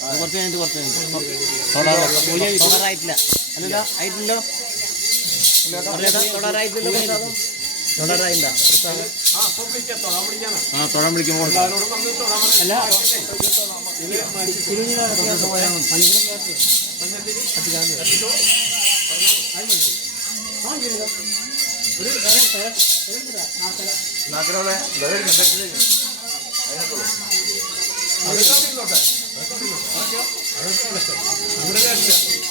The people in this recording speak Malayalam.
കുറച്ച് കഴിഞ്ഞിട്ട് കുറച്ച് കഴിഞ്ഞിട്ട്. തൊടാറ് തൊടാറായിട്ടില്ല അല്ലല്ലോ തൊടാറായിട്ടില്ലല്ലോ പ്രസാദം? തൊടാറായില്ല ആ തൊഴാൻ വിളിക്കുമ്പോൾ അല്ല നാട്ടിലുള്ള আচ্ছা